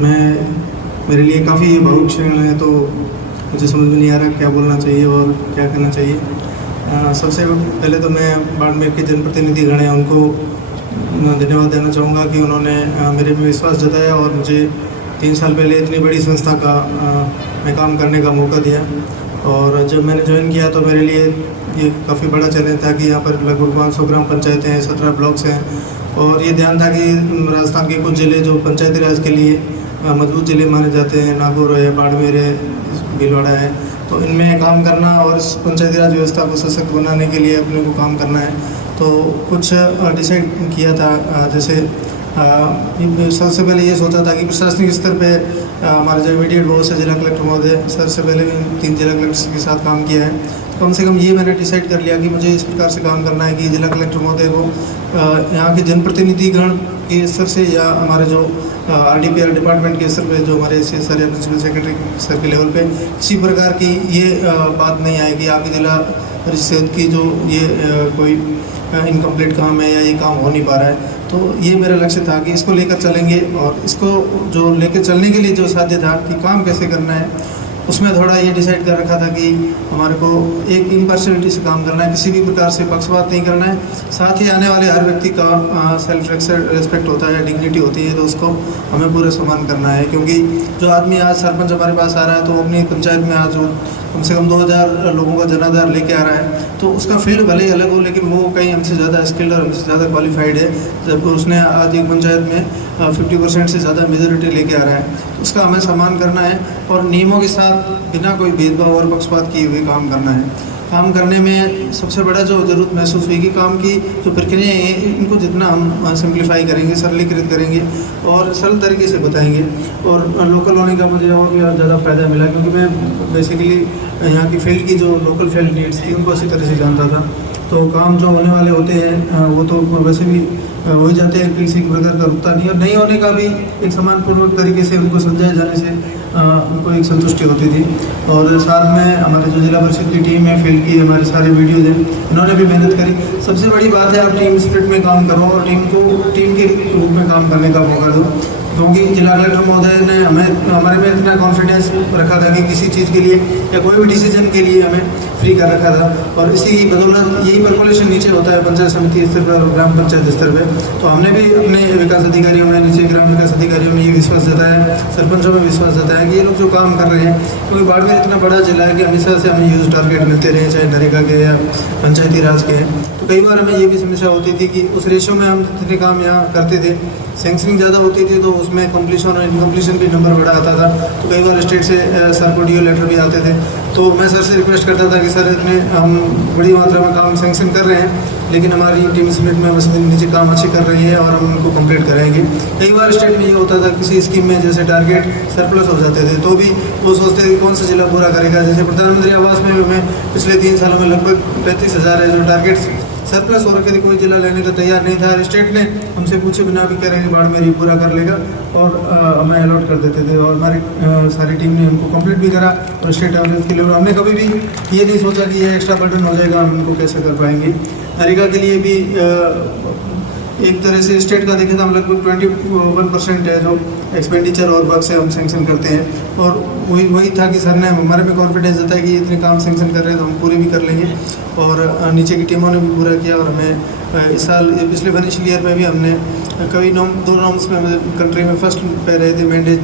मेरे लिए काफ़ी ये भावुक क्षण है, तो मुझे समझ में नहीं आ रहा क्या बोलना चाहिए और क्या करना चाहिए। सबसे पहले तो मैं बाड़मेर के जनप्रतिनिधिगण हैं उनको धन्यवाद देना चाहूँगा कि उन्होंने मेरे में विश्वास जताया और मुझे 3 साल पहले इतनी बड़ी संस्था का में काम करने का मौका दिया। और जब मैंने ज्वाइन किया तो मेरे लिए ये काफ़ी बड़ा चैलेंज था कि यहाँ पर लगभग 500 ग्राम पंचायतें हैं, 17 ब्लॉक्स हैं, और ये ध्यान था कि राजस्थान के कुछ ज़िले जो पंचायती राज के लिए मजबूत ज़िले माने जाते हैं, नागौर है, बाड़मेर है, भीलवाड़ा है, तो इनमें काम करना और इस पंचायती राज व्यवस्था को सशक्त बनाने के लिए अपने को काम करना है। तो कुछ डिसाइड किया था, जैसे सबसे पहले ये सोचा था कि प्रशासनिक स्तर पे हमारे जो इमीडिएट बॉस है जिला कलेक्टर महोदय सर से पहले भी 3 जिला कलेक्टर्स के साथ काम किया है, तो कम से कम ये मैंने डिसाइड कर लिया कि मुझे इस प्रकार से काम करना है कि जिला कलेक्टर महोदय को यहाँ के जनप्रतिनिधिगण के स्तर से या हमारे जो RDPR डिपार्टमेंट के स्तर पे जो हमारे CSR या प्रिंसिपल सेक्रेटरी सर के लेवल पे किसी प्रकार की ये बात नहीं आएगी आपकी जिला परिषद की जो ये कोई इनकम्प्लीट काम है या ये काम हो नहीं पा रहा है। तो ये मेरा लक्ष्य था कि इसको लेकर चलेंगे, और इसको जो लेकर चलने के लिए जो साध्य था कि काम कैसे करना है, उसमें थोड़ा ये डिसाइड कर रखा था कि हमारे को एक इम्पार्शियलिटी से काम करना है, किसी भी प्रकार से पक्षपात नहीं करना है। साथ ही आने वाले हर व्यक्ति का सेल्फ रेस्पेक्ट होता है, डिग्निटी होती है, तो उसको हमें पूरे सम्मान करना है। क्योंकि जो आदमी आज सरपंच हमारे पास आ रहा है तो अपनी पंचायत में आज कम से कम 2000 लोगों का जनाधार लेके आ रहा है, तो उसका फील्ड भले ही अलग हो, लेकिन वो कहीं हमसे ज़्यादा स्किल्ड और हमसे ज़्यादा क्वालिफाइड है। जब उसने आज एक पंचायत में 50% से ज़्यादा मेजोरिटी लेके आ रहा है, तो उसका हमें सम्मान करना है और नियमों के साथ बिना कोई भेदभाव और पक्षपात किए हुए काम करना है। काम करने में सबसे बड़ा जो ज़रूरत महसूस हुई कि काम की जो प्रक्रियाएँ हैं इनको जितना हम सिंप्लीफाई करेंगे, सरलीकृत करेंगे और सरल तरीके से बताएंगे, और लोकल होने का मुझे और भी ज़्यादा फ़ायदा मिला, क्योंकि मैं बेसिकली यहाँ की फील्ड की जो लोकल फील्ड नीड्स थी उनको अच्छी तरह से जानता था। तो काम जो होने वाले होते हैं वो तो वैसे भी हो जाते हैं, किसी प्रकार का रुकता नहीं, और नहीं होने का भी एक सम्मानपूर्वक तरीके से उनको समझाए जाने से उनको एक संतुष्टि होती थी। और साथ में हमारे जो जिला परिषद की टीम है, फील्ड की हमारे सारे वीडियोज हैं, इन्होंने भी मेहनत करी। सबसे बड़ी बात है आप टीम स्पिरिट में काम करो और टीम को टीम के रूप में काम करने का मौका दो, क्योंकि जिला कलेक्टर महोदय ने हमारे में इतना कॉन्फिडेंस रखा था कि किसी चीज़ के लिए या कोई भी डिसीजन के लिए हमें फ्री कर रखा था, और इसी बदौलत यही पर्कुलेशन नीचे होता है पंचायत समिति स्तर पर और ग्राम पंचायत स्तर पर। तो हमने भी अपने विकास अधिकारियों में, नीचे ग्राम विकास अधिकारियों में ये विश्वास जताया, सरपंचों में विश्वास जताया कि ये लोग जो काम कर रहे हैं, क्योंकि बाड़मेर इतना बड़ा जिला है कि हमेशा से हमें यूज टारगेट मिलते रहे, चाहे नरेगा के या पंचायती राज के हैं। तो कई बार हमें ये भी समस्या होती थी कि उस रेशो में हम जितने काम यहाँ करते थे, सैंक्शनिंग ज़्यादा होती थी तो उसमें कंप्लीशन और इनकम्प्लीशन भी नंबर बड़ा आता था। तो कई बार स्टेट से सर को DO लेटर भी आते थे, तो मैं सर से रिक्वेस्ट करता था कि सर इतने हम बड़ी मात्रा में काम सैंक्शन कर रहे हैं, लेकिन हमारी टीम स्पिरिट में मसले नीचे काम अच्छे कर रही है और हम उनको कंप्लीट कराएंगे। कई बार स्टेट में ये होता था किसी स्कीम में जैसे टारगेट सरप्लस हो जाते थे, तो भी वो सोचते थे कौन सा जिला पूरा करेगा। जैसे प्रधानमंत्री आवास में हमें पिछले 3 सालों में लगभग 35,000 है जो टारगेट सरप्लस हो रखे थे, कोई जिला लेने को तैयार नहीं था। स्टेट ने हमसे पूछे बिना भी करेंगे बाड़मेर ही पूरा कर लेगा, और हमें अलॉट कर देते थे, और हमारी सारी टीम ने उनको कंप्लीट भी करा। और स्टेट एवरेज के लेवल हमने कभी भी ये नहीं सोचा कि ये एक्स्ट्रा बर्डन हो जाएगा, हम इनको कैसे कर पाएंगे। नरेगा के लिए भी एक तरह से स्टेट का देखें तो हम लगभग 21% है जो एक्सपेंडिचर और वर्क से हम सेंक्शन करते हैं, और वही था कि सर ने हमारे में कॉन्फिडेंस जताया कि इतने काम सेंक्शन कर रहे हैं तो हम पूरे भी कर लेंगे। और नीचे की टीमों ने भी पूरा किया, और हमें इस साल पिछले फाइनेंशियल ईयर में भी हमने कभी 2 नॉर्म्स में कंट्री में फर्स्ट पे रहे थे। मैंडेट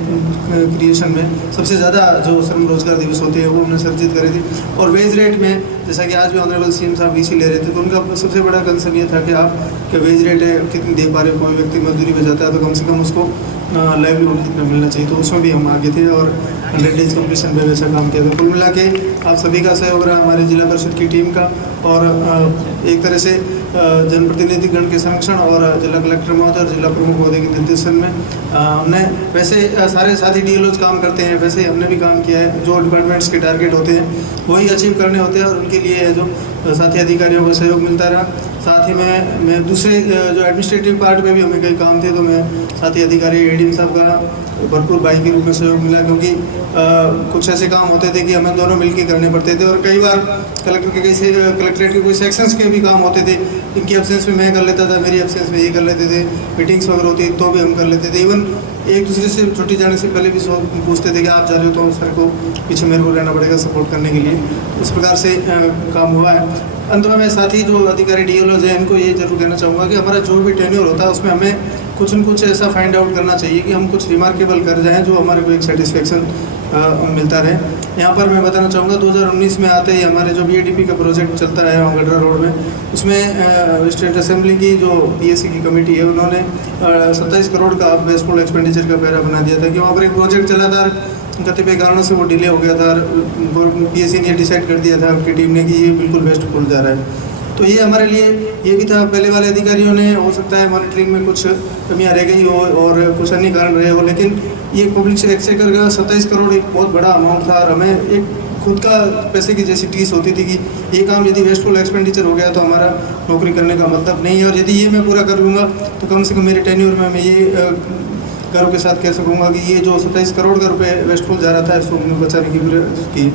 क्रिएशन में सबसे ज़्यादा जो श्रम रोजगार दिवस होते हैं वो हमने सर्जित करे थे। और वेज रेट में जैसा कि आज भी ऑनरेबल CM साहब VC ले रहे थे, तो उनका सबसे बड़ा कंसर्न ये था कि आप क्या वेज रेट है कितनी दे पा रहे हो, कोई व्यक्ति मजदूरी में जाता है तो कम से कम उसको लाइवलीहुड कितना मिलना चाहिए, तो उसमें भी हम आगे थे और 100 डेज कम्प्लीशन पे वैसा काम किया था। कुल मिला के आप सभी का सहयोग रहा, हमारे जिला परिषद की टीम का, और एक तरह से जनप्रतिनिधिगण के संरक्षण और जिला कलेक्टर महोदय और जिला प्रमुख महोदय के निर्देशन में हमने वैसे सारे साथी DLOs काम करते हैं, वैसे ही हमने भी काम किया है। जो डिपार्टमेंट्स के टारगेट होते हैं वही अचीव करने होते हैं, और उनके लिए जो साथी अधिकारियों का सहयोग मिलता रहा। साथ ही मैं दूसरे जो एडमिनिस्ट्रेटिव पार्ट में भी हमें कई काम थे, तो मैं साथी अधिकारी ADM साहब का भरपूर भाई के रूप में सहयोग मिला, क्योंकि कुछ ऐसे काम होते थे कि हमें दोनों मिलकर करने पड़ते थे, और कई बार कलेक्ट्रेट के कोई सेक्शंस के भी काम होते थे, इनकी एब्सेंस में मैं कर लेता था, मेरी एब्सेंस में ये कर लेते थे। मीटिंग्स वगैरह होती तो भी हम कर लेते थे। इवन एक दूसरे से छुट्टी जाने से पहले भी पूछते थे कि आप जा रहे हो तो सर को पीछे मेरे को रहना पड़ेगा सपोर्ट करने के लिए। इस प्रकार से काम हुआ है। अंत में मैं साथ ही जो अधिकारी डीएलओज हैं इनको ये जरूर कहना चाहूँगा कि हमारा जो भी टेन्योर होता है उसमें हमें कुछ न कुछ ऐसा फाइंड आउट करना चाहिए कि हम कुछ रिमार्केबल कर जाएँ जो हमारे को एक सेटिस्फेक्शन मिलता रहे। यहाँ पर मैं बताना चाहूँगा 2019 में आते ही हमारे जो बीएडीपी का प्रोजेक्ट चलता है गडरा रोड में, उसमें स्टेट असेंबली की जो पीएससी की कमेटी है उन्होंने 27 करोड़ का वेस्टफुल एक्सपेंडिचर का पैरा बना दिया था कि वहाँ पर एक प्रोजेक्ट चला था, कतिपय कारणों से वो डिले हो गया था। पीएससी ने डिसाइड कर दिया था आपकी टीम ने कि ये बिल्कुल वेस्टफुल जा रहा है। तो ये हमारे लिए ये भी था, पहले वाले अधिकारियों ने हो सकता है मॉनिटरिंग में कुछ कमियां रह गई हो और कुछ अन्य कारण रहे हो, लेकिन ये पब्लिक एक्सचेकर का 27 करोड़ एक बहुत बड़ा अमाउंट था और हमें एक खुद का पैसे की जैसी टीस होती थी कि ये काम यदि वेस्टफुल एक्सपेंडिचर हो गया तो हमारा नौकरी करने का मतलब नहीं है, और यदि ये मैं पूरा कर लूँगा तो कम से कम मेरे टेन्योर में मैं ये गर्व के साथ कह सकूँगा कि ये जो 27 करोड़ का रुपये वेस्टफुल जा रहा था इसको बचाने की।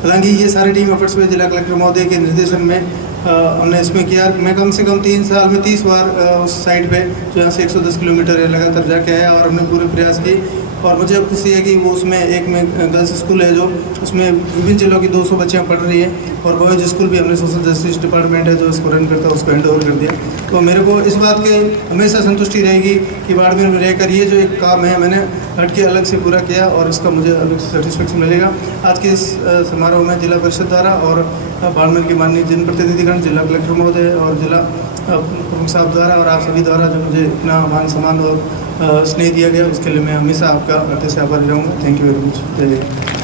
हालांकि ये सारे टीम एफर्ट्स में जिला कलेक्टर महोदय के निर्देशन में हमने इसमें किया। मैं कम से कम 3 साल में 30 बार उस साइड पे जो यहाँ से 110 किलोमीटर है लगातार जाके आया और हमने पूरे प्रयास किए। और मुझे खुशी है कि वो उसमें एक में गर्ल्स स्कूल है जो उसमें विभिन्न जिलों की 200 बच्चियाँ पढ़ रही है, और बॉयज स्कूल भी हमने सोशल जस्टिस डिपार्टमेंट है जो इसको रन करता है उसको हैंड ओवर कर दिया। तो मेरे को इस बात के हमेशा संतुष्टि रहेगी कि बाड़मेर में रहकर ये जो एक काम है मैंने हट के अलग से पूरा किया और इसका मुझे अलग से सेटिस्फेक्शन मिलेगा। आज के इस समारोह में जिला परिषद द्वारा और बाड़मेर के माननीय जनप्रतिनिधिगण, जिला कलेक्टर महोदय और जिला प्रमुख साहब द्वारा और आप सभी द्वारा जो मुझे इतना मान सम्मान और स्नेह दिया गया उसके लिए मैं हमेशा आपका हृदय से आभारी रहूँगा। Thank you very much. जय हिंद।